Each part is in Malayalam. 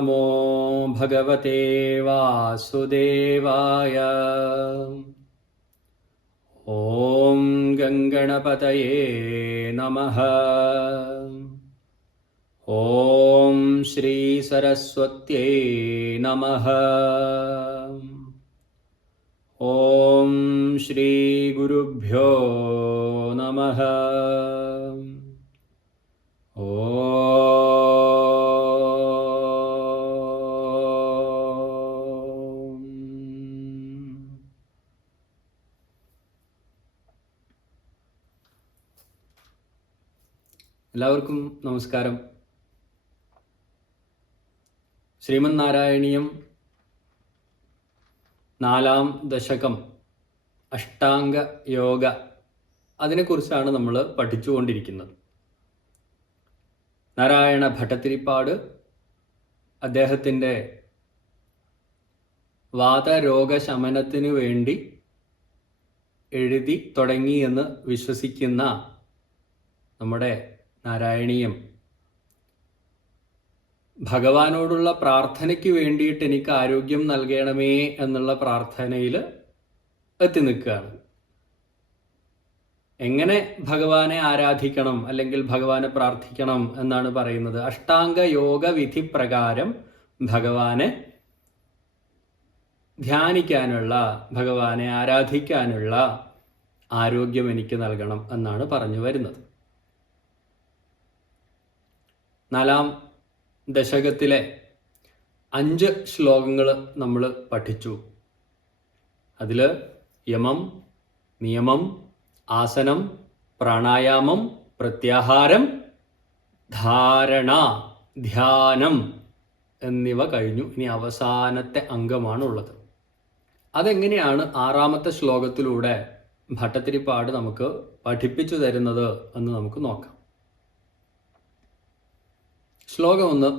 നമോ ഭഗവതേ വാസുദേവായ. ഓം ഗംഗണപതയേ നമഃ. ഓം ശ്രീ സരസ്വത്യൈ നമഃ. ഓം ശ്രീ ഗുരുഭ്യോ നമഃ. എല്ലാവർക്കും നമസ്കാരം. ശ്രീമന്നാരായണീയം 4-ാം ദശകം അഷ്ടാംഗ യോഗ, അതിനെക്കുറിച്ചാണ് നമ്മൾ പഠിച്ചുകൊണ്ടിരിക്കുന്നത്. നാരായണ ഭട്ടതിരിപ്പാട് അദ്ദേഹത്തിൻ്റെ വാതരോഗശമനത്തിനു വേണ്ടി എഴുതി തുടങ്ങിയെന്ന് വിശ്വസിക്കുന്ന നമ്മുടെ നാരായണീയം ഭഗവാനോടുള്ള പ്രാർത്ഥനയ്ക്ക് വേണ്ടിയിട്ട് എനിക്ക് ആരോഗ്യം നൽകണമേ എന്നുള്ള പ്രാർത്ഥനയിൽ എത്തി നിൽക്കുകയാണ്. എങ്ങനെ ഭഗവാനെ ആരാധിക്കണം അല്ലെങ്കിൽ ഭഗവാനെ പ്രാർത്ഥിക്കണം എന്നാണ് പറയുന്നത്. അഷ്ടാംഗ യോഗ വിധി പ്രകാരം ഭഗവാനെ ധ്യാനിക്കാനുള്ള, ഭഗവാനെ ആരാധിക്കാനുള്ള ആരോഗ്യം എനിക്ക് നൽകണം എന്നാണ് പറഞ്ഞു വരുന്നത്. 4-ാം ദശകത്തിലെ 5 ശ്ലോകങ്ങൾ നമ്മൾ പഠിച്ചു. അതിൽ യമം, നിയമം, ആസനം, പ്രാണായാമം, പ്രത്യാഹാരം, ധാരണ, ധ്യാനം എന്നിവ കഴിഞ്ഞു. ഇനി അവസാനത്തെ അംഗമാണ് ഉള്ളത്. അതെങ്ങനെയാണ് 6-ാമത്തെ ശ്ലോകത്തിലൂടെ ഭട്ടതിരിപ്പാട് നമുക്ക് പഠിപ്പിച്ചു തരുന്നത് എന്ന് നമുക്ക് നോക്കാം. ശ്ലോകം ഒന്ന്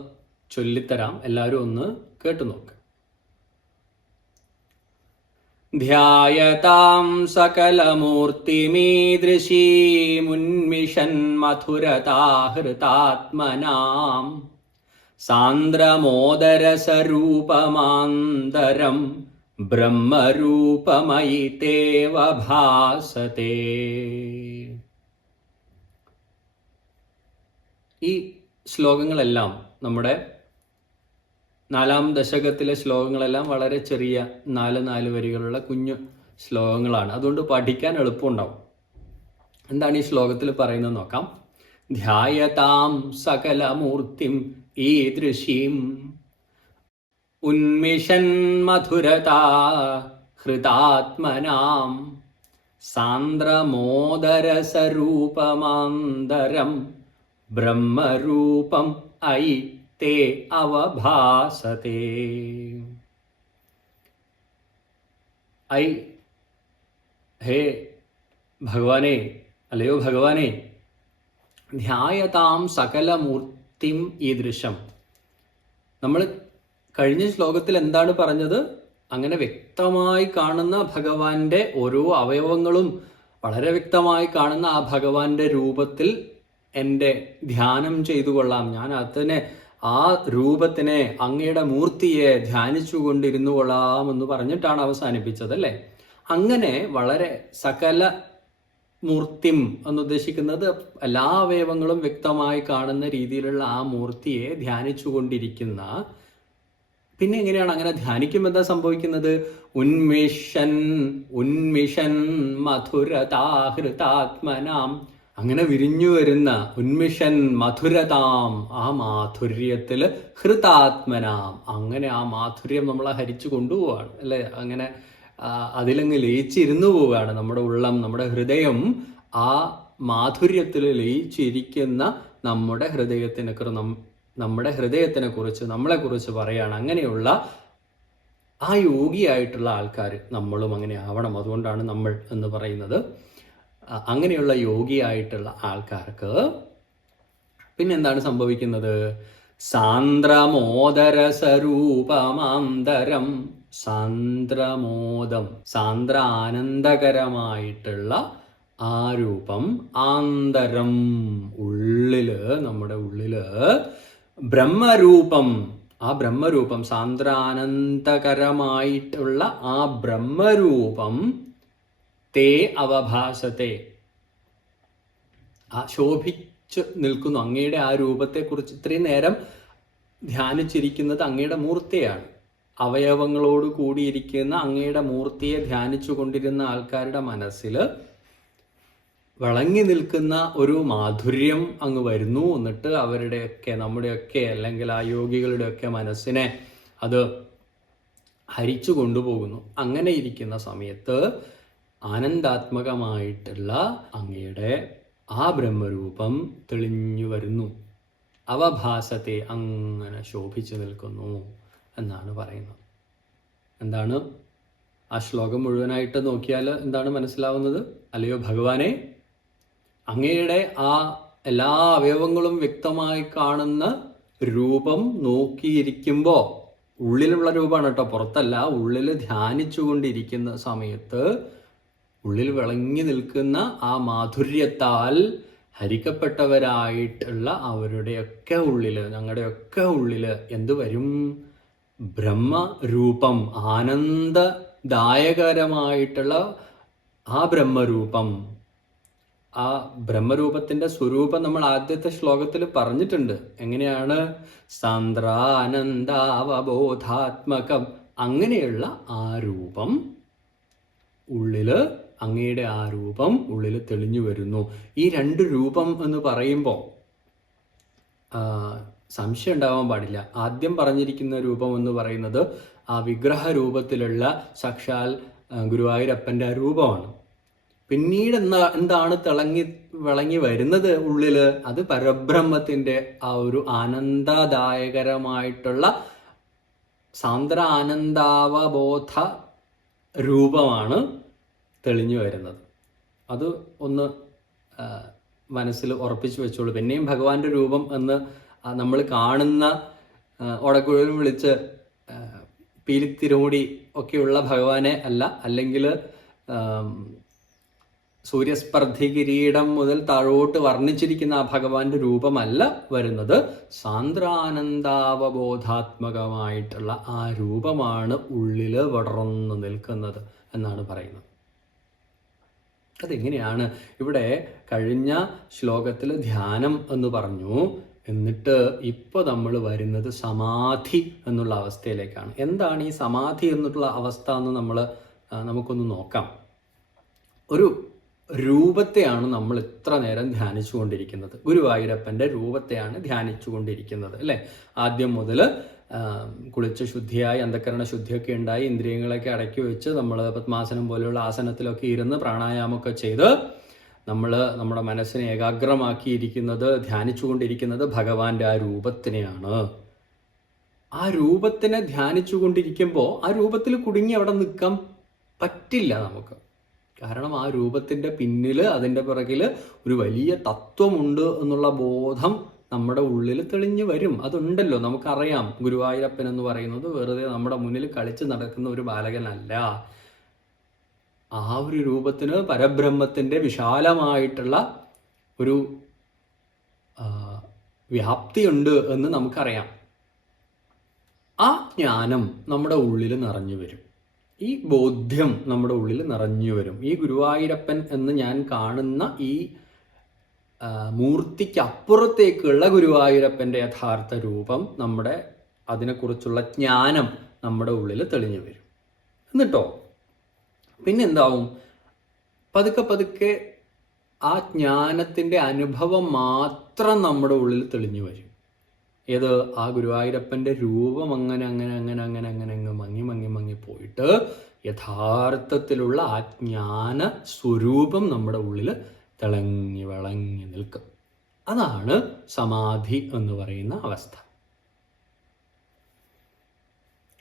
ചൊല്ലിത്തരാം, എല്ലാവരും ഒന്ന് കേട്ടു നോക്ക്. ധ്യായതാം സകലമൂർത്തിമീദൃശീമുന്മിഷൻ മധുരതാഹൃതാത്മനാം സാന്ദ്രമോദരസരൂപമാന്തരം ബ്രഹ്മരൂപമയി തേവ ഭാസത്തെ. ഈ ശ്ലോകങ്ങളെല്ലാം നമ്മുടെ 4-ാം ദശകത്തിലെ ശ്ലോകങ്ങളെല്ലാം വളരെ ചെറിയ 4 വരികളുള്ള കുഞ്ഞു ശ്ലോകങ്ങളാണ്. അതുകൊണ്ട് പഠിക്കാൻ എളുപ്പമുണ്ടാവും. എന്താണ് ഈ ശ്ലോകത്തിൽ പറയുന്നത് നോക്കാം. ധ്യായതാം സകലമൂർത്തിം ഈദൃശീം ഉന്മിഷൻ മധുരതാ ഹൃതാത്മനാം സാന്ദ്രമോദരസരൂപമാന്തരം ബ്രഹ്മരൂപം ഐ തേ അവഭാസത്തെ. ഐ, ഹേ ഭഗവാനെ, അല്ലയോ ഭഗവാനെ, ധ്യായതാം സകലമൂർത്തിം ഈദൃശം. നമ്മൾ കഴിഞ്ഞ ശ്ലോകത്തിൽ എന്താണ് പറഞ്ഞത്? അങ്ങനെ വ്യക്തമായി കാണുന്ന ഭഗവാന്റെ ഓരോ അവയവങ്ങളും വളരെ വ്യക്തമായി കാണുന്ന ആ ഭഗവാന്റെ രൂപത്തിൽ എൻ്റെ ധ്യാനം ചെയ്തു കൊള്ളാം. ഞാൻ അതിനെ, ആ രൂപത്തിനെ, അങ്ങയുടെ മൂർത്തിയെ ധ്യാനിച്ചു കൊണ്ടിരുന്നു കൊള്ളാം എന്ന് പറഞ്ഞിട്ടാണ് അവസാനിപ്പിച്ചത്, അല്ലേ? അങ്ങനെ വളരെ സകല മൂർത്തിം എന്നുദ്ദേശിക്കുന്നത് എല്ലാ അവയവങ്ങളും വ്യക്തമായി കാണുന്ന രീതിയിലുള്ള ആ മൂർത്തിയെ ധ്യാനിച്ചു കൊണ്ടിരിക്കുന്ന. പിന്നെ എങ്ങനെയാണ് അങ്ങനെ ധ്യാനിക്കുമ്പോൾ എന്താ സംഭവിക്കുന്നത്? ഉന്മിഷൻ മധുരതാഹൃതാത്മനാം. അങ്ങനെ വിരിഞ്ഞു വരുന്ന ഉന്മിഷൻ മധുരതാം, ആ മാധുര്യത്തിൽ ഹൃതാത്മനാം, അങ്ങനെ ആ മാധുര്യം നമ്മളെ ഹരിച്ചു കൊണ്ടുപോവാണ്, അല്ലേ? അങ്ങനെ അതിലങ്ങ് ലയിച്ചിരുന്നു പോവുകയാണ് നമ്മുടെ ഉള്ളം, നമ്മുടെ ഹൃദയം. ആ മാധുര്യത്തിൽ ലയിച്ചിരിക്കുന്ന നമ്മുടെ ഹൃദയത്തിനെ കുറിച്ച് നമ്മളെക്കുറിച്ച് പറയാണ്. അങ്ങനെയുള്ള ആ യോഗിയായിട്ടുള്ള ആൾക്കാർ, നമ്മളും അങ്ങനെ ആവണം. അതുകൊണ്ടാണ് നമ്മൾ എന്ന് പറയുന്നത്. അങ്ങനെയുള്ള യോഗിയായിട്ടുള്ള ആൾക്കാർക്ക് പിന്നെന്താണ് സംഭവിക്കുന്നത്? സാന്ദ്രമോദരസരൂപമാന്തരം, സാന്ദ്രമോദം, സാന്ദ്ര ആനന്ദകരമായിട്ടുള്ള ആ രൂപം, ആന്തരം, ഉള്ളില്, നമ്മുടെ ഉള്ളില് ബ്രഹ്മരൂപം, ആ ബ്രഹ്മരൂപം, സാന്ദ്രാനന്തകരമായിട്ടുള്ള ആ ബ്രഹ്മരൂപം തേ അവഭാസത്തെ, ആ ശോഭിച്ച് നിൽക്കുന്നു. അങ്ങയുടെ ആ രൂപത്തെക്കുറിച്ച് ഇത്രയും നേരം ധ്യാനിച്ചിരിക്കുന്നത് അങ്ങയുടെ മൂർത്തിയാണ്. അവയവങ്ങളോട് കൂടിയിരിക്കുന്ന അങ്ങയുടെ മൂർത്തിയെ ധ്യാനിച്ചു കൊണ്ടിരുന്ന ആൾക്കാരുടെ മനസ്സിൽ വിളങ്ങി നിൽക്കുന്ന ഒരു മാധുര്യം അങ്ങ് വരുന്നു. എന്നിട്ട് അവരുടെയൊക്കെ, നമ്മുടെയൊക്കെ, അല്ലെങ്കിൽ ആ യോഗികളുടെയൊക്കെ മനസ്സിനെ അത് ഹരിച്ചു കൊണ്ടുപോകുന്നു. അങ്ങനെ ഇരിക്കുന്ന സമയത്ത് ആനന്ദാത്മകമായിട്ടുള്ള അങ്ങയുടെ ആ ബ്രഹ്മരൂപം തെളിഞ്ഞു വരുന്നു. അവഭാസത്തെ, അങ്ങനെ ശോഭിച്ചു നിൽക്കുന്നു എന്നാണ് പറയുന്നത്. എന്താണ് ആ ശ്ലോകം മുഴുവനായിട്ട് നോക്കിയാൽ എന്താണ് മനസ്സിലാവുന്നത്? അല്ലയോ ഭഗവാനെ, അങ്ങയുടെ ആ എല്ലാ അവയവങ്ങളും വ്യക്തമായി കാണുന്ന രൂപം നോക്കിയിരിക്കുമ്പോൾ, ഉള്ളിലുള്ള രൂപമാണ് കേട്ടോ, പുറത്തല്ല, ഉള്ളിൽ ധ്യാനിച്ചു കൊണ്ടിരിക്കുന്ന സമയത്ത് ഉള്ളിൽ വിളങ്ങി നിൽക്കുന്ന ആ മാധുര്യത്താൽ ഹരിക്കപ്പെട്ടവരായിട്ടുള്ള അവരുടെയൊക്കെ ഉള്ളിൽ, ഞങ്ങളുടെയൊക്കെ ഉള്ളിൽ എന്ത് വരും? ബ്രഹ്മരൂപം, ആനന്ദദായകരമായിട്ടുള്ള ആ ബ്രഹ്മരൂപം. ആ ബ്രഹ്മരൂപത്തിന്റെ സ്വരൂപം നമ്മൾ ആദ്യത്തെ ശ്ലോകത്തിൽ പറഞ്ഞിട്ടുണ്ട്. എങ്ങനെയാണ്? സാന്ദ്രാനന്ദാവബോധാത്മകം. അങ്ങനെയുള്ള ആ രൂപം ഉള്ളില്, അങ്ങയുടെ ആ രൂപം ഉള്ളിൽ തെളിഞ്ഞു വരുന്നു. ഈ രണ്ട് രൂപം എന്ന് പറയുമ്പോൾ സംശയം ഉണ്ടാവാൻ പാടില്ല. ആദ്യം പറഞ്ഞിരിക്കുന്ന രൂപം എന്ന് പറയുന്നത് ആ വിഗ്രഹ രൂപത്തിലുള്ള സാക്ഷാൽ ഗുരുവായൂരപ്പൻ്റെ രൂപമാണ്. പിന്നീട് എന്താണ് വിളങ്ങി വരുന്നത് ഉള്ളില്? അത് പരബ്രഹ്മത്തിന്റെ ആ ഒരു ആനന്ദദായകരമായിട്ടുള്ള സാന്ദ്ര ആനന്ദാവബോധ രൂപമാണ് തെളിഞ്ഞു വരുന്നത്. അത് ഒന്ന് മനസ്സിൽ ഉറപ്പിച്ചു വെച്ചോളൂ. പിന്നെയും ഭഗവാന്റെ രൂപം എന്ന് നമ്മൾ കാണുന്ന ഓടക്കുഴലും വിളിച്ച് പീലിത്തിരുമുടി ഒക്കെയുള്ള ഭഗവാനെ അല്ല, അല്ലെങ്കിൽ സൂര്യസ്പർദ്ധി കിരീടം മുതൽ താഴോട്ട് വർണ്ണിച്ചിരിക്കുന്ന ആ ഭഗവാന്റെ രൂപമല്ല വരുന്നത്. സാന്ദ്രാനന്ദാവബോധാത്മകമായിട്ടുള്ള ആ രൂപമാണ് ഉള്ളിൽ വിടർന്നു നിൽക്കുന്നത് എന്നാണ് പറയുന്നത്. അതെങ്ങനെയാണ്? ഇവിടെ കഴിഞ്ഞ ശ്ലോകത്തിൽ ധ്യാനം എന്ന് പറഞ്ഞു. എന്നിട്ട് ഇപ്പോൾ നമ്മൾ വരുന്നത് സമാധി എന്നുള്ള അവസ്ഥയിലേക്കാണ്. എന്താണ് ഈ സമാധി എന്നുള്ള അവസ്ഥ എന്ന് നമുക്കൊന്ന് നോക്കാം. ഒരു രൂപത്തെയാണ് നമ്മൾ ഇത്ര നേരം ധ്യാനിച്ചു കൊണ്ടിരിക്കുന്നത്. ഗുരുവായൂരപ്പൻ്റെ രൂപത്തെയാണ് ധ്യാനിച്ചു കൊണ്ടിരിക്കുന്നത്, അല്ലേ? ആദ്യം മുതൽ കുളിച്ച് ശുദ്ധിയായി, അന്ധക്കരണ ശുദ്ധിയൊക്കെ ഉണ്ടായി, ഇന്ദ്രിയങ്ങളൊക്കെ അടക്കി വെച്ച് നമ്മൾ പത്മാസനം പോലെയുള്ള ആസനത്തിലൊക്കെ ഇരുന്ന് പ്രാണായാമമൊക്കെ ചെയ്ത് നമ്മൾ നമ്മുടെ മനസ്സിനെ ഏകാഗ്രമാക്കിയിരിക്കുന്നത്, ധ്യാനിച്ചു കൊണ്ടിരിക്കുന്നത് ഭഗവാന്റെ ആ രൂപത്തിനെയാണ്. ആ രൂപത്തിനെ ധ്യാനിച്ചു കൊണ്ടിരിക്കുമ്പോൾ ആ രൂപത്തിൽ കുടുങ്ങി അവിടെ നിൽക്കാൻ പറ്റില്ല നമുക്ക്. കാരണം ആ രൂപത്തിൻ്റെ പിന്നിൽ, അതിൻ്റെ പിറകിൽ ഒരു വലിയ തത്വമുണ്ട് എന്നുള്ള ബോധം നമ്മുടെ ഉള്ളിൽ തെളിഞ്ഞു വരും. അതുണ്ടല്ലോ, നമുക്കറിയാം. ഗുരുവായൂരപ്പൻ എന്ന് പറയുന്നത് വെറുതെ നമ്മുടെ മുന്നിൽ കളിച്ച് നടക്കുന്ന ഒരു ബാലകനല്ല. ആ ഒരു രൂപത്തിന് പരബ്രഹ്മത്തിൻ്റെ വിശാലമായിട്ടുള്ള ഒരു വ്യാപ്തിയുണ്ട് എന്ന് നമുക്കറിയാം. ആ ജ്ഞാനം നമ്മുടെ ഉള്ളിൽ നിറഞ്ഞു വരും. ഈ ബോധ്യം നമ്മുടെ ഉള്ളിൽ നിറഞ്ഞു വരും. ഈ ഗുരുവായൂരപ്പൻ എന്ന് ഞാൻ കാണുന്ന ഈ മൂർത്തിക്കപ്പുറത്തേക്കുള്ള ഗുരുവായൂരപ്പൻ്റെ യഥാർത്ഥ രൂപം, അതിനെക്കുറിച്ചുള്ള ജ്ഞാനം നമ്മുടെ ഉള്ളിൽ തെളിഞ്ഞു വരും. എന്നിട്ടോ പിന്നെന്താവും? പതുക്കെ പതുക്കെ ആ ജ്ഞാനത്തിൻ്റെ അനുഭവം മാത്രം നമ്മുടെ ഉള്ളിൽ തെളിഞ്ഞു വരും. ഏത്? ആ ഗുരുവായൂരപ്പൻ്റെ രൂപം അങ്ങനെ അങ്ങനെ അങ്ങനെ അങ്ങനെ അങ്ങനെ അങ്ങ് മങ്ങി മങ്ങി മങ്ങി പോയിട്ട് യഥാർത്ഥത്തിലുള്ള ആ ജ്ഞാന സ്വരൂപം നമ്മുടെ ഉള്ളിൽ തിളങ്ങി വിളങ്ങി നിൽക്കും. അതാണ് സമാധി എന്ന് പറയുന്ന അവസ്ഥ.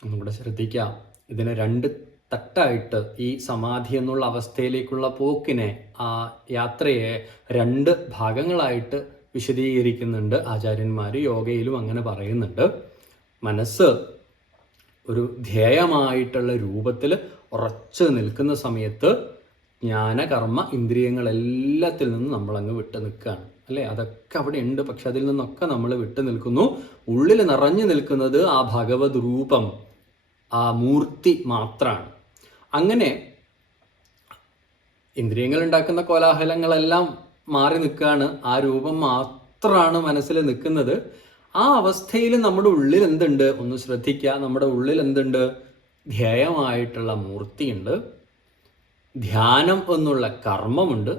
ഒന്നുകൂടെ ശ്രദ്ധിക്കാം. ഇതിനെ രണ്ട് തട്ടായിട്ട്, ഈ സമാധി എന്നുള്ള അവസ്ഥയിലേക്കുള്ള പോക്കിനെ, ആ യാത്രയെ രണ്ട് ഭാഗങ്ങളായിട്ട് വിശദീകരിക്കുന്നുണ്ട് ആചാര്യന്മാർ. യോഗയിലും അങ്ങനെ പറയുന്നുണ്ട്. മനസ്സ് ഒരു ധ്യേയമായിട്ടുള്ള രൂപത്തിൽ ഉറച്ചു നിൽക്കുന്ന സമയത്ത് ജ്ഞാനകർമ്മ ഇന്ദ്രിയങ്ങളെല്ലാത്തിൽ നിന്നും നമ്മളങ്ങ് വിട്ടു നിൽക്കുകയാണ് അല്ലേ. അതൊക്കെ അവിടെ ഉണ്ട്, പക്ഷെ അതിൽ നിന്നൊക്കെ നമ്മൾ വിട്ടു നിൽക്കുന്നു. ഉള്ളിൽ നിറഞ്ഞു നിൽക്കുന്നത് ആ ഭഗവത് രൂപം, ആ മൂർത്തി മാത്രമാണ്. അങ്ങനെ ഇന്ദ്രിയങ്ങൾ ഉണ്ടാക്കുന്ന കോലാഹലങ്ങളെല്ലാം മാറി നിൽക്കുകയാണ്. ആ രൂപം മാത്രമാണ് മനസ്സിൽ നിൽക്കുന്നത്. ആ അവസ്ഥയിൽ നമ്മുടെ ഉള്ളിൽ എന്തുണ്ട് ഒന്ന് ശ്രദ്ധിക്കുക. നമ്മുടെ ഉള്ളിൽ എന്തുണ്ട്? ധ്യേയമായിട്ടുള്ള മൂർത്തിയുണ്ട്, ധ്യാനം എന്നുള്ള കർമ്മമുണ്ട്,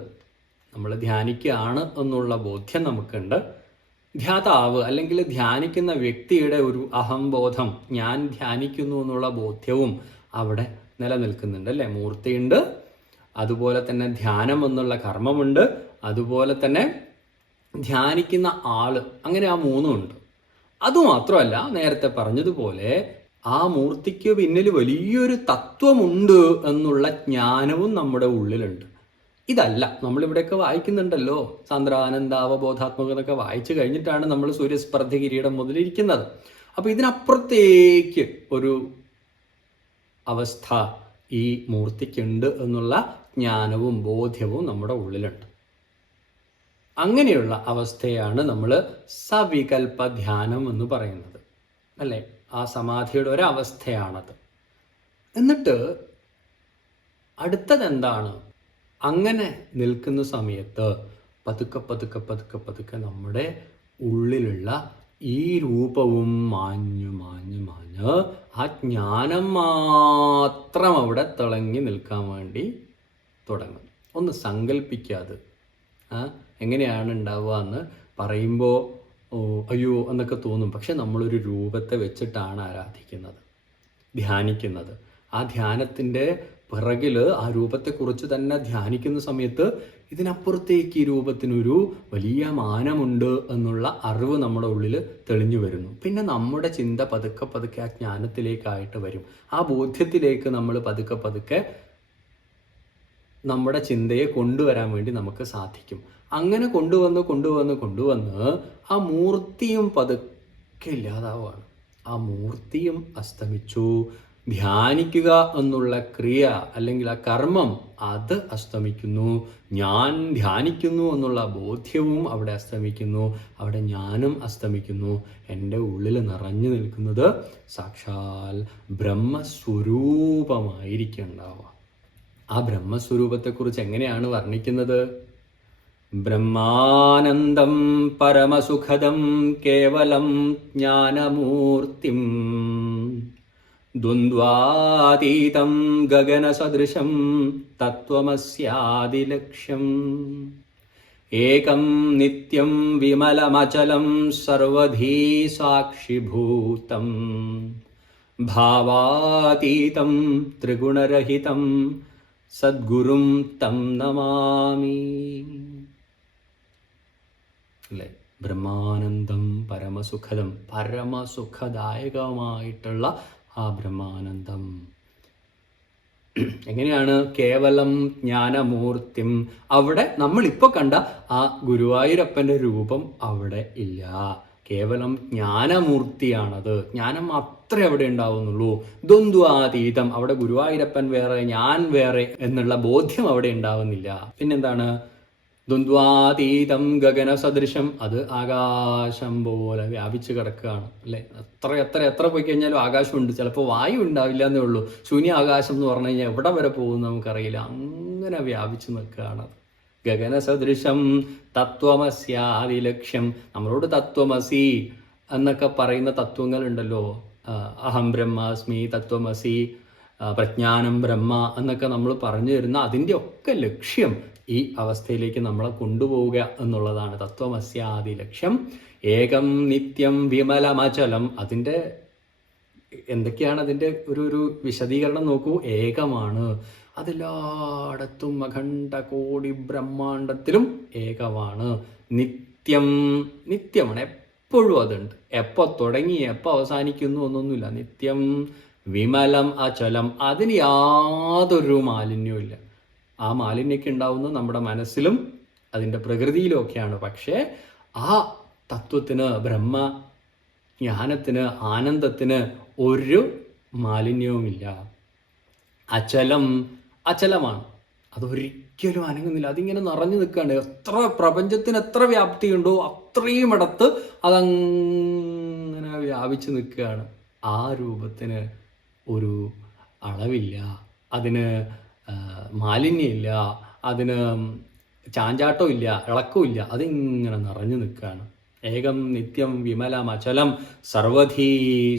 നമ്മൾ ധ്യാനിക്കുകയാണ് എന്നുള്ള ബോധ്യം നമുക്കുണ്ട്. ധ്യാതാവ് അല്ലെങ്കിൽ ധ്യാനിക്കുന്ന വ്യക്തിയുടെ ഒരു അഹംബോധം, ഞാൻ ധ്യാനിക്കുന്നു എന്നുള്ള ബോധ്യവും അവിടെ നിലനിൽക്കുന്നുണ്ട് അല്ലേ. മൂർത്തിയുണ്ട്, അതുപോലെ തന്നെ ധ്യാനം എന്നുള്ള കർമ്മമുണ്ട്, അതുപോലെ തന്നെ ധ്യാനിക്കുന്ന ആള്, അങ്ങനെ ആ മൂന്നും ഉണ്ട്. അതുമാത്രമല്ല, നേരത്തെ പറഞ്ഞതുപോലെ ആ മൂർത്തിക്ക് പിന്നിൽ വലിയൊരു തത്വമുണ്ട് എന്നുള്ള ജ്ഞാനവും നമ്മുടെ ഉള്ളിലുണ്ട്. ഇതല്ല നമ്മളിവിടെയൊക്കെ വായിക്കുന്നുണ്ടല്ലോ, സാന്ദ്രാനന്ദാവബോധാത്മകതൊക്കെ വായിച്ചു കഴിഞ്ഞിട്ടാണ് നമ്മൾ സൂര്യസ്പർദ്ധ കിരീടം മുതലിരിക്കുന്നത്. അപ്പൊ ഇതിനപ്പുറത്തേക്ക് ഒരു അവസ്ഥ ഈ മൂർത്തിക്കുണ്ട് എന്നുള്ള ജ്ഞാനവും ബോധ്യവും നമ്മുടെ ഉള്ളിലുണ്ട്. അങ്ങനെയുള്ള അവസ്ഥയാണ് നമ്മൾ സവികൽപ്പ ധ്യാനം എന്ന് പറയുന്നത് അല്ലേ. ആ സമാധിയുടെ ഒരവസ്ഥയാണത്. എന്നിട്ട് അടുത്തതെന്താണ്? അങ്ങനെ നിൽക്കുന്ന സമയത്ത് പതുക്കെ പതുക്കെ പതുക്കെ പതുക്കെ നമ്മുടെ ഉള്ളിലുള്ള ഈ രൂപവും മാഞ്ഞു മാഞ്ഞു മാഞ്ഞ് ആ ജ്ഞാനം മാത്രം അവിടെ തിളങ്ങി നിൽക്കാൻ വേണ്ടി തുടങ്ങും. ഒന്ന് സങ്കല്പിക്കാതെ എങ്ങനെയാണ് ഉണ്ടാവുക എന്ന് പറയുമ്പോൾ അയ്യോ എന്നൊക്കെ തോന്നും. പക്ഷെ നമ്മളൊരു രൂപത്തെ വെച്ചിട്ടാണ് ആരാധിക്കുന്നത്, ധ്യാനിക്കുന്നത്. ആ ധ്യാനത്തിൻ്റെ പിറകിൽ ആ രൂപത്തെക്കുറിച്ച് തന്നെ ധ്യാനിക്കുന്ന സമയത്ത് ഇതിനപ്പുറത്തേക്ക് ഈ രൂപത്തിനൊരു വലിയ മാനമുണ്ട് എന്നുള്ള അറിവ് നമ്മുടെ ഉള്ളിൽ തെളിഞ്ഞു വരുന്നു. പിന്നെ നമ്മുടെ ചിന്ത പതുക്കെ പതുക്കെ ആ ജ്ഞാനത്തിലേക്കായിട്ട് വരും. ആ ബോധ്യത്തിലേക്ക് നമ്മൾ പതുക്കെ പതുക്കെ നമ്മുടെ ചിന്തയെ കൊണ്ടുവരാൻ വേണ്ടി നമുക്ക് സാധിക്കും. അങ്ങനെ കൊണ്ടുവന്ന് ആ മൂർത്തിയും പതുക്കെ ഇല്ലാതാവുകയാണ്. ആ മൂർത്തിയും അസ്തമിച്ചു. ധ്യാനിക്കുക എന്നുള്ള ക്രിയ അല്ലെങ്കിൽ ആ കർമ്മം അത് അസ്തമിക്കുന്നു. ഞാൻ ധ്യാനിക്കുന്നു എന്നുള്ള ബോധ്യവും അവിടെ അസ്തമിക്കുന്നു. അവിടെ ഞാനും അസ്തമിക്കുന്നു. എൻ്റെ ഉള്ളിൽ നിറഞ്ഞു നിൽക്കുന്നത് സാക്ഷാൽ ബ്രഹ്മസ്വരൂപമായിരിക്കുന്നുണ്ടാവുക. ആ ബ്രഹ്മസ്വരൂപത്തെക്കുറിച്ച് എങ്ങനെയാണ് വർണ്ണിക്കുന്നത്? ബ്രഹ്മാനന്ദം പരമസുഖദം കേവലം ജ്ഞാനമൂർത്തിം ദ്വന്ദ്വാതീതം ഗഗനസദൃശം തത്വമസ്യാദിലക്ഷ്യം ഏകം നിത്യം വിമലമചലം സർവധീ സാക്ഷിഭൂതം ഭാവാതീതം ത്രിഗുണരഹിതം സദ്ഗുരും തം നമാമി. അല്ലേ, ബ്രഹ്മാനന്ദം പരമസുഖദം, പരമസുഖദായകമായിട്ടുള്ള ആ ബ്രഹ്മാനന്ദം എങ്ങനെയാണ്? കേവലം ജ്ഞാനമൂർത്തിം. അവിടെ നമ്മളിപ്പോൾ കണ്ട ആ ഗുരുവായൂരപ്പൻ്റെ രൂപം അവിടെ ഇല്ല. കേവലം ജ്ഞാനമൂർത്തിയാണത്. ജ്ഞാനം മാത്രമേ അവിടെ ഉണ്ടാവുന്നുള്ളൂ. ദ്വന്ദ്വാതീതം, അവിടെ ഗുരുവായൂരപ്പൻ വേറെ ഞാൻ വേറെ എന്നുള്ള ബോധ്യം അവിടെ ഉണ്ടാവുന്നില്ല. പിന്നെന്താണ്? ദ്വന്ദ്വാതീതം ഗഗന സദൃശം, അത് ആകാശം പോലെ വ്യാപിച്ച് കിടക്കുകയാണ് അല്ലേ. എത്ര പോയി കഴിഞ്ഞാലും ആകാശമുണ്ട്, ചിലപ്പോൾ വായു ഉണ്ടാവില്ല എന്നേ ഉള്ളൂ. ശൂന്യ ആകാശം എന്ന് പറഞ്ഞു കഴിഞ്ഞാൽ എവിടെ വരെ പോകുമെന്ന് നമുക്കറിയില്ല. അങ്ങനെ വ്യാപിച്ച് നിൽക്കുകയാണ്. ഗഗന സദൃശം തത്വമസ്യാദിലക്ഷ്യം. നമ്മളോട് തത്വമസി എന്നൊക്കെ പറയുന്ന തത്വങ്ങളുണ്ടല്ലോ, അഹം ബ്രഹ്മാസ്മി, തത്വമസി, പ്രജ്ഞാനം ബ്രഹ്മ എന്നൊക്കെ നമ്മൾ പറഞ്ഞു തരുന്ന അതിൻ്റെ ഒക്കെ ലക്ഷ്യം ഈ അവസ്ഥയിലേക്ക് നമ്മളെ കൊണ്ടുപോവുക എന്നുള്ളതാണ്. തത്വമസ്യാദി ലക്ഷ്യം ഏകം നിത്യം വിമലമചലം. അതിൻ്റെ എന്തൊക്കെയാണ് അതിൻ്റെ ഒരു വിശദീകരണം നോക്കൂ. ഏകമാണ്, അതെല്ലായിടത്തും അഖണ്ഡ കോടി ബ്രഹ്മാണ്ടത്തിലും ഏകമാണ്. നിത്യം, നിത്യമാണ്, എപ്പോഴും അതുണ്ട്. എപ്പോൾ തുടങ്ങി എപ്പോൾ അവസാനിക്കുന്നു എന്നൊന്നുമില്ല. നിത്യം വിമലം അചലം, അതിന് യാതൊരു മാലിന്യവും ഇല്ല. ആ മാലിന്യമൊക്കെ ഉണ്ടാവുന്നത് നമ്മുടെ മനസ്സിലും അതിൻ്റെ പ്രകൃതിയിലും ഒക്കെയാണ്. പക്ഷേ ആ തത്വത്തിന്, ബ്രഹ്മ ജ്ഞാനത്തിന്, ആനന്ദത്തിന് ഒരു മാലിന്യവുമില്ല. അചലം, അചലമാണ്. അതൊരിക്കലും അനങ്ങുന്നില്ല. അതിങ്ങനെ നിറഞ്ഞു നിൽക്കുകയാണ്. എത്ര പ്രപഞ്ചത്തിന് എത്ര വ്യാപ്തിയുണ്ടോ അത്രയും ഇടത്ത് അതങ്ങനെ വ്യാപിച്ചു നിൽക്കുകയാണ്. ആ രൂപത്തിന് ഒരു അളവില്ല, അതിന് മാലിന്യമില്ല, അതിന് ചാഞ്ചാട്ടമില്ല, ഇളക്കമില്ല. അതിങ്ങനെ നിറഞ്ഞു നിൽക്കുകയാണ്. ഏകം നിത്യം വിമലം അചലം സർവധീ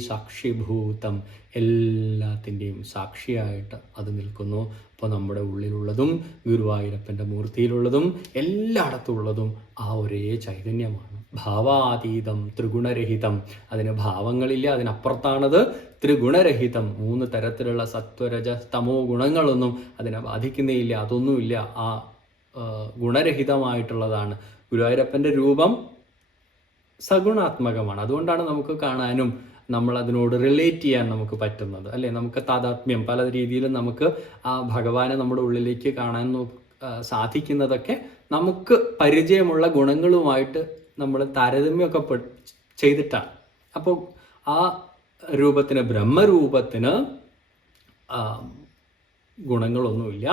സാക്ഷിഭൂതം. എല്ലാത്തിൻ്റെയും സാക്ഷിയായിട്ട് അത് നിൽക്കുന്നു. അപ്പോൾ നമ്മുടെ ഉള്ളിലുള്ളതും ഗുരുവായൂരപ്പൻ്റെ മൂർത്തിയിലുള്ളതും എല്ലായിടത്തും ഉള്ളതും ആ ഒരേ ചൈതന്യമാണ്. ഭാവാതീതം ത്രിഗുണരഹിതം. അതിന് ഭാവങ്ങളില്ല, അതിനപ്പുറത്താണത്. ത്രിഗുണരഹിതം. 3 തരത്തിലുള്ള സത്വരജ തമോ ഗുണങ്ങളൊന്നും അതിനെ ബാധിക്കുന്നേയില്ല. അതൊന്നുമില്ല. ആ ഗുണരഹിതമായിട്ടുള്ളതാണ്. ഗുരുവായൂരപ്പൻ്റെ രൂപം സഗുണാത്മകമാണ്. അതുകൊണ്ടാണ് നമുക്ക് കാണാനും നമ്മൾ അതിനോട് റിലേറ്റ് ചെയ്യാൻ നമുക്ക് പറ്റുന്നത്, അല്ലേ? നമുക്ക് താതാത്മ്യം പല രീതിയിലും നമുക്ക് ആ ഭഗവാനെ നമ്മുടെ ഉള്ളിലേക്ക് കാണാൻ സാധിക്കുന്നതൊക്കെ നമുക്ക് പരിചയമുള്ള ഗുണങ്ങളുമായിട്ട് നമ്മൾ താരതമ്യമൊക്കെ ചെയ്തിട്ടാണ്. അപ്പോൾ ആ രൂപത്തിന്, ബ്രഹ്മരൂപത്തിന് ഗുണങ്ങളൊന്നുമില്ല.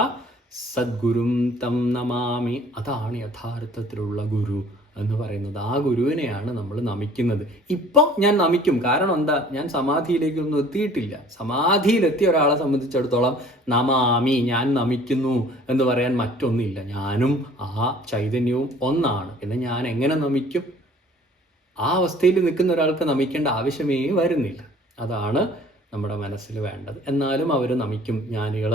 സദ്ഗുരും തം നമാമി. അതാണ് യഥാർത്ഥത്തിലുള്ള ഗുരു എന്ന് പറയുന്നത്. ആ ഗുരുവിനെയാണ് നമ്മൾ നമിക്കുന്നത്. ഇപ്പം ഞാൻ നമിക്കും. കാരണം എന്താ? ഞാൻ സമാധിയിലേക്കൊന്നും എത്തിയിട്ടില്ല. സമാധിയിലെത്തിയ ഒരാളെ സംബന്ധിച്ചിടത്തോളം നമാമി, ഞാൻ നമിക്കുന്നു എന്ന് പറയാൻ മറ്റൊന്നില്ല. ഞാനും ആ ചൈതന്യവും ഒന്നാണ്. പിന്നെ ഞാൻ എങ്ങനെ നമിക്കും? ആ അവസ്ഥയിൽ നിൽക്കുന്ന ഒരാൾക്ക് നമിക്കേണ്ട ആവശ്യമേ വരുന്നില്ല. അതാണ് നമ്മുടെ മനസ്സിൽ വേണ്ടത്. എന്നാലും അവർ നമിക്കും. ജ്ഞാനികൾ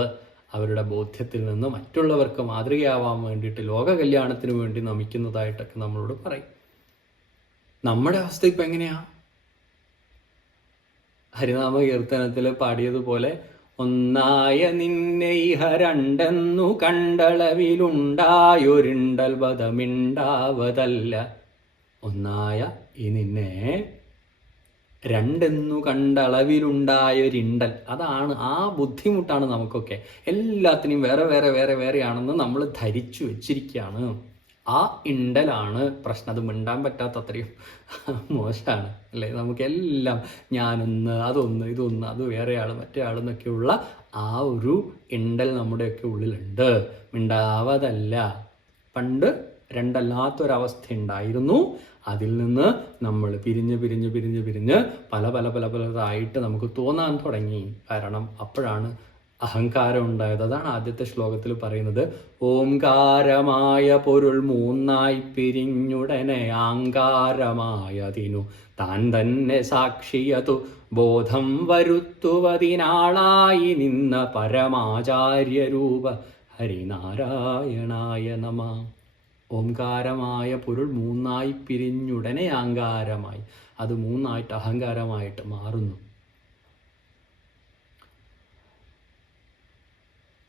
അവരുടെ ബോധ്യത്തിൽ നിന്ന് മറ്റുള്ളവർക്ക് മാതൃകയാവാൻ വേണ്ടിയിട്ട് ലോക കല്യാണത്തിന് വേണ്ടി നമിക്കുന്നതായിട്ടൊക്കെ നമ്മളോട് പറയും. നമ്മുടെ അവസ്ഥ ഇപ്പം എങ്ങനെയാ? ഹരിനാമ കീർത്തനത്തിൽ പാടിയതുപോലെ ഒന്നായ നിന്നെ ഇഹ രണ്ടെന്നു കണ്ടളവിലുണ്ടായൊരിണ്ടൽ വധമിണ്ടാവതല്ല. ഒന്നായ ഈ നിന്നെ രണ്ടെന്നു കണ്ടളവിലുണ്ടായൊരിണ്ടൽ. അതാണ് ആ ബുദ്ധിമുട്ടാണ് നമുക്കൊക്കെ. എല്ലാത്തിനെയും വേറെ വേറെ വേറെ വേറെയാണെന്ന് നമ്മൾ ധരിച്ചു വെച്ചിരിക്കുകയാണ്. ആ ഇണ്ടലാണ് പ്രശ്നം. അത് മിണ്ടാൻ പറ്റാത്ത അത്രയും മോശമാണ്, അല്ലേ? നമുക്കെല്ലാം ഞാനൊന്ന്, അതൊന്ന്, ഇതൊന്ന്, അത് വേറെ ആൾ, മറ്റേ ആളെന്നൊക്കെയുള്ള ആ ഒരു ഇണ്ടൽ നമ്മുടെയൊക്കെ ഉള്ളിലുണ്ട്. മിണ്ടാവതല്ല. പണ്ട് രണ്ടല്ലാത്തൊരവസ്ഥ ഉണ്ടായിരുന്നു. അതിൽ നിന്ന് നമ്മൾ പിരിഞ്ഞ് പിരിഞ്ഞ് പിരിഞ്ഞ് പിരിഞ്ഞ് പല പല പല പലതായിട്ട് നമുക്ക് തോന്നാൻ തുടങ്ങി. കാരണം അപ്പോഴാണ് അഹങ്കാരം ഉണ്ടായത്. അതാണ് ആദ്യത്തെ ശ്ലോകത്തിൽ പറയുന്നത്. ഓംകാരമായ പൊരുൾ 3 പിരിഞ്ഞുടനെ ആങ്കാരമായതിനു താൻ തന്നെ സാക്ഷിയതു ബോധം വരുത്തുവതിനാളായി നിന്ന പരമാചാര്യരൂപ ഹരിനാരായണായ നമഃ. ഓംകാരമായ പൊരുൾ 3 പിരിഞ്ഞുടനെ ആങ്കാരമായി. അത് 3 അഹങ്കാരമായിട്ട് മാറുന്നു.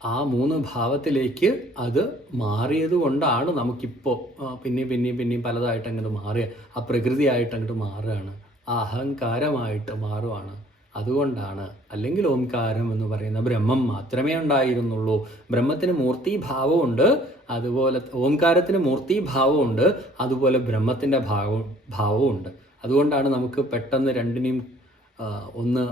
ആ 3 ഭാവത്തിലേക്ക് അത് മാറിയത് കൊണ്ടാണ് നമുക്കിപ്പോൾ പിന്നെയും പലതായിട്ട് അങ്ങോട്ട് മാറുക. ആ പ്രകൃതിയായിട്ട് അങ്ങോട്ട് മാറുകയാണ്. ആ അഹങ്കാരമായിട്ട് മാറുകയാണ്. അതുകൊണ്ടാണ്. അല്ലെങ്കിൽ ഓംകാരം എന്ന് പറയുന്ന ബ്രഹ്മം മാത്രമേ ഉണ്ടായിരുന്നുള്ളൂ. ബ്രഹ്മത്തിന് മൂർത്തിഭാവമുണ്ട്, അതുപോലെ ഓംകാരത്തിന് മൂർത്തിഭാവമുണ്ട്, അതുപോലെ ബ്രഹ്മത്തിൻ്റെ ഭാവമുണ്ട്. അതുകൊണ്ടാണ് നമുക്ക് പെട്ടെന്ന് രണ്ടിനെയും ഒന്ന്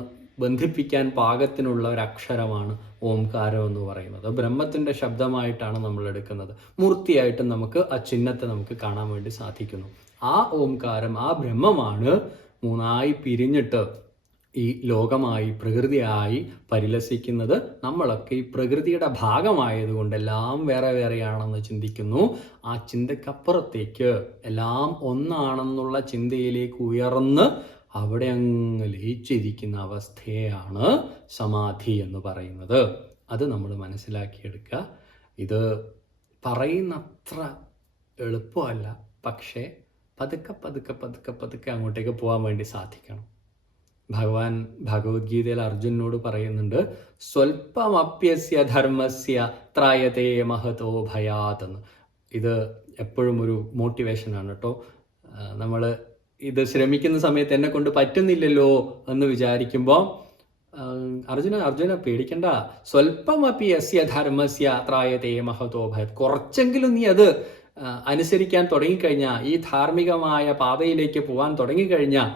ബന്ധിപ്പിക്കാൻ പാകത്തിനുള്ള ഒരു അക്ഷരമാണ് ഓംകാരം എന്ന് പറയുന്നത്. ബ്രഹ്മത്തിൻ്റെ ശബ്ദമായിട്ടാണ് നമ്മൾ എടുക്കുന്നത്. മൂർത്തിയായിട്ട് നമുക്ക് ആ ചിഹ്നത്തെ നമുക്ക് കാണാൻ വേണ്ടി സാധിക്കുന്നു. ആ ഓംകാരം, ആ ബ്രഹ്മമാണ് 3 പിരിഞ്ഞിട്ട് ഈ ലോകമായി, പ്രകൃതിയായി പരിലസിക്കുന്നത്. നമ്മളൊക്കെ ഈ പ്രകൃതിയുടെ ഭാഗമായതുകൊണ്ട് എല്ലാം വേറെ വേറെയാണെന്ന് ചിന്തിക്കുന്നു. ആ ചിന്തക്കപ്പുറത്തേക്ക് എല്ലാം ഒന്നാണെന്നുള്ള ചിന്തയിലേക്ക് ഉയർന്ന് അവിടെ അങ്ങ് ലയിച്ചിരിക്കുന്ന അവസ്ഥയാണ് സമാധി എന്ന് പറയുന്നത്. അത് നമ്മൾ മനസ്സിലാക്കിയെടുക്കുക. ഇത് പറയുന്നത്ര എളുപ്പമല്ല, പക്ഷേ പതുക്കെ പതുക്കെ പതുക്കെ പതുക്കെ അങ്ങോട്ടേക്ക് പോകാൻ വേണ്ടി സാധിക്കണം. ഭഗവാൻ ഭഗവത്ഗീതയിൽ അർജുനോട് പറയുന്നുണ്ട്, സ്വൽപ്പമപ്യസ്യ ധർമ്മസ്യ ത്രായതേ മഹതോ ഭയാത് എന്ന്. ഇത് എപ്പോഴും ഒരു മോട്ടിവേഷനാണ് കേട്ടോ. നമ്മൾ ഇത് ശ്രമിക്കുന്ന സമയത്ത് എന്നെ കൊണ്ട് പറ്റുന്നില്ലല്ലോ എന്ന് വിചാരിക്കുമ്പോൾ അർജുന പേടിക്കണ്ട. സ്വൽപ്പമപി യസ്യ ധർമ്മസ്യ ത്രായതേ മഹതോ ഭയാത്. കുറച്ചെങ്കിലും നീ അത് അനുസരിക്കാൻ തുടങ്ങിക്കഴിഞ്ഞാൽ, ഈ ധാർമ്മികമായ പാതയിലേക്ക് പോകാൻ തുടങ്ങിക്കഴിഞ്ഞാൽ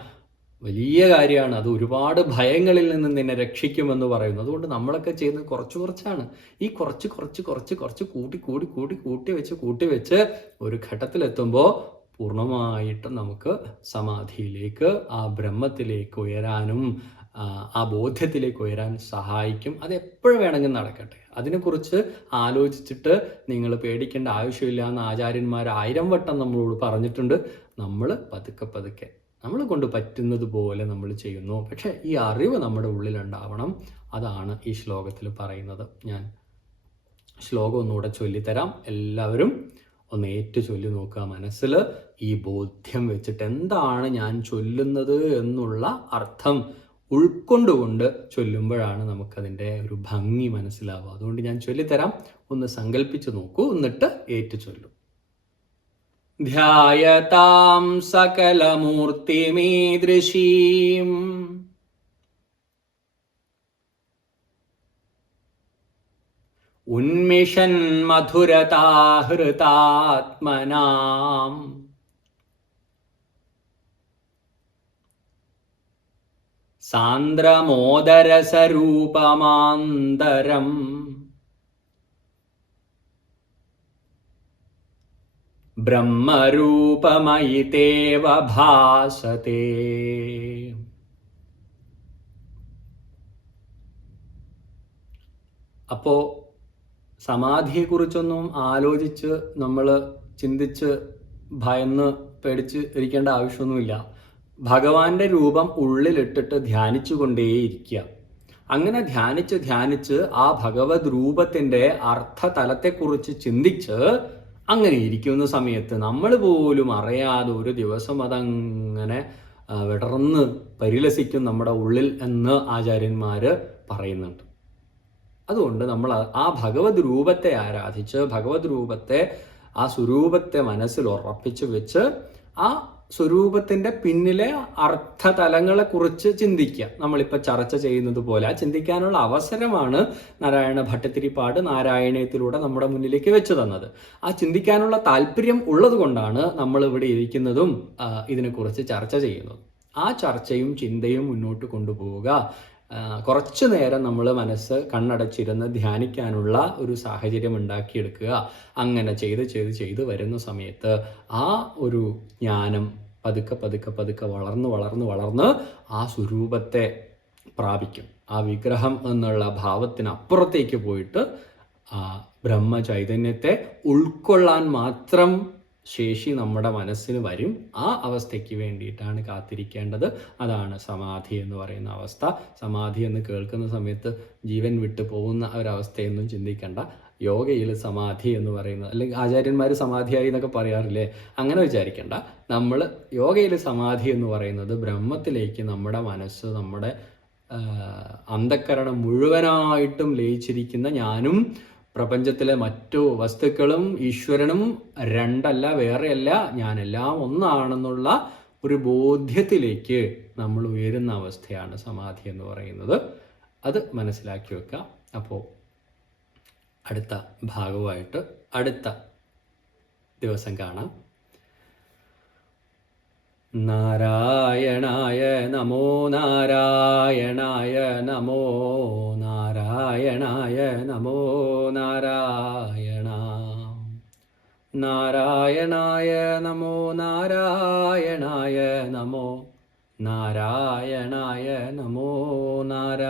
വലിയ കാര്യമാണ്. അത് ഒരുപാട് ഭയങ്ങളിൽ നിന്ന് നിന്നെ രക്ഷിക്കുമെന്ന് പറയുന്നു. അതുകൊണ്ട് നമ്മളൊക്കെ ചെയ്യുന്നത് കുറച്ച് കുറച്ചാണ്. ഈ കുറച്ച് കുറച്ച് കുറച്ച് കുറച്ച് കൂട്ടി കൂടി കൂട്ടി കൂട്ടി വെച്ച് ഒരു ഘട്ടത്തിലെത്തുമ്പോൾ പൂർണ്ണമായിട്ടും നമുക്ക് സമാധിയിലേക്ക്, ആ ബ്രഹ്മത്തിലേക്ക് ഉയരാനും ആ ബോധ്യത്തിലേക്ക് ഉയരാൻ സഹായിക്കും. അത് എപ്പോഴും വേണമെങ്കിൽ നടക്കട്ടെ. അതിനെക്കുറിച്ച് ആലോചിച്ചിട്ട് നിങ്ങൾ പേടിക്കേണ്ട ആവശ്യമില്ല എന്ന് ആചാര്യന്മാർ 1000 വട്ടം നമ്മളോട് പറഞ്ഞിട്ടുണ്ട്. നമ്മൾ പതുക്കെ നമ്മളെ കൊണ്ട് പറ്റുന്നത് പോലെ നമ്മൾ ചെയ്യുന്നു. പക്ഷേ ഈ അറിവ് നമ്മുടെ ഉള്ളിലുണ്ടാവണം. അതാണ് ഈ ശ്ലോകത്തിൽ പറയുന്നത്. ഞാൻ ശ്ലോകം ഒന്നുകൂടെ ചൊല്ലിത്തരാം. എല്ലാവരും ഒന്ന് ഏറ്റു ചൊല്ലി നോക്കുക. മനസ്സിൽ ഈ ബോധ്യം വെച്ചിട്ട് എന്താണ് ഞാൻ ചൊല്ലുന്നത് എന്നുള്ള അർത്ഥം ഉൾക്കൊണ്ടുകൊണ്ട് ചൊല്ലുമ്പോഴാണ് നമുക്കതിൻ്റെ ഒരു ഭംഗി മനസ്സിലാവുക. അതുകൊണ്ട് ഞാൻ ചൊല്ലിത്തരാം. ഒന്ന് സങ്കല്പിച്ച് നോക്കൂ, എന്നിട്ട് ഏറ്റു ചൊല്ലൂ. ധ്യായതാം സകലമൂർത്തിമീദൃശീം ഉന്മിഷൻ മധുരതാഹൃതാത്മനാം സാന്ദ്രമോദരസരൂപമാന്തരം ബ്രഹ്മരൂപമയിതേവ ഭാസത്തെ. അപ്പോൾ സമാധിയെക്കുറിച്ചൊന്നും ആലോചിച്ച് നമ്മൾ ചിന്തിച്ച് ഭയന്ന് പേടിച്ച് ഇരിക്കേണ്ട ആവശ്യമൊന്നുമില്ല. ഭഗവാന്റെ രൂപം ഉള്ളിലിട്ടിട്ട് ധ്യാനിച്ചു കൊണ്ടേയിരിക്കുക. അങ്ങനെ ധ്യാനിച്ച് ആ ഭഗവത് രൂപത്തിൻ്റെ അർത്ഥതലത്തെക്കുറിച്ച് ചിന്തിച്ച് അങ്ങനെ ഇരിക്കുന്ന സമയത്ത് നമ്മൾ പോലും അറിയാതെ ഒരു ദിവസം അതങ്ങനെ വിടർന്ന് പരിലസിക്കും നമ്മുടെ ഉള്ളിൽ എന്ന് ആചാര്യന്മാർ പറയുന്നുണ്ട്. അതുകൊണ്ട് നമ്മൾ ആ ഭഗവത് രൂപത്തെ ആരാധിച്ച് ഭഗവത് രൂപത്തെ, ആ സ്വരൂപത്തെ മനസ്സിൽ ഉറപ്പിച്ച് വെച്ച് ആ സ്വരൂപത്തിൻ്റെ പിന്നിലെ അർത്ഥതലങ്ങളെക്കുറിച്ച് ചിന്തിക്കുക. നമ്മളിപ്പോൾ ചർച്ച ചെയ്യുന്നത് പോലെ ചിന്തിക്കാനുള്ള അവസരമാണ് നാരായണ ഭട്ടതിരിപ്പാട് നാരായണീയത്തിലൂടെ നമ്മുടെ മുന്നിലേക്ക് വെച്ച് തന്നത്. ആ ചിന്തിക്കാനുള്ള താല്പര്യം ഉള്ളത് കൊണ്ടാണ് നമ്മൾ ഇവിടെ ഇരിക്കുന്നതും ഇതിനെക്കുറിച്ച് ചർച്ച ചെയ്യുന്നതും. ആ ചർച്ചയും ചിന്തയും മുന്നോട്ട് കൊണ്ടുപോവുക. കുറച്ചു നേരം നമ്മൾ മനസ്സ് കണ്ണടച്ചിരുന്ന് ധ്യാനിക്കാനുള്ള ഒരു സാഹചര്യം ഉണ്ടാക്കിയെടുക്കുക. അങ്ങനെ ചെയ്ത് വരുന്ന സമയത്ത് ആ ഒരു ജ്ഞാനം പതുക്കെ വളർന്ന് ആ സ്വരൂപത്തെ പ്രാപിക്കും. ആ വിഗ്രഹം എന്നുള്ള ഭാവത്തിനപ്പുറത്തേക്ക് പോയിട്ട് ആ ബ്രഹ്മചൈതന്യത്തെ ഉൾക്കൊള്ളാൻ മാത്രം ശേഷി നമ്മുടെ മനസ്സിന് വരും. ആ അവസ്ഥയ്ക്ക് വേണ്ടിയിട്ടാണ് കാത്തിരിക്കേണ്ടത്. അതാണ് സമാധി എന്ന് പറയുന്ന അവസ്ഥ. സമാധി എന്ന് കേൾക്കുന്ന സമയത്ത് ജീവൻ വിട്ടു പോകുന്ന ഒരവസ്ഥയൊന്നും ചിന്തിക്കേണ്ട. യോഗയിൽ സമാധി എന്ന് പറയുന്നത്, അല്ലെങ്കിൽ ആചാര്യന്മാർ സമാധിയായി എന്നൊക്കെ പറയാറില്ലേ, അങ്ങനെ വിചാരിക്കേണ്ട. നമ്മൾ യോഗയിൽ സമാധി എന്ന് പറയുന്നത് ബ്രഹ്മത്തിലേക്ക് നമ്മുടെ മനസ്സ്, നമ്മുടെ അന്ധക്കരണം മുഴുവനായിട്ടും ലയിച്ചിരിക്കുന്ന ഞാനും പ്രപഞ്ചത്തിലെ മറ്റു വസ്തുക്കളും ഈശ്വരനും രണ്ടല്ല, വേറെയല്ല, ഞാനെല്ലാം ഒന്നാണെന്നുള്ള ഒരു ബോധ്യത്തിലേക്ക് നമ്മൾ ഉയരുന്ന അവസ്ഥയാണ് സമാധി എന്ന് പറയുന്നത്. അത് മനസ്സിലാക്കി വെക്കാം. അപ്പോൾ അടുത്ത ഭാഗമായിട്ട് അടുത്ത ദിവസം കാണാം. നാരായണായ നമോ നാരായണായ നമോ നാരായണായ നമോ നാരായണ നാരായണായ നമോ നാരായണായ നമോ നാരായണായ നമോ നാരായണ.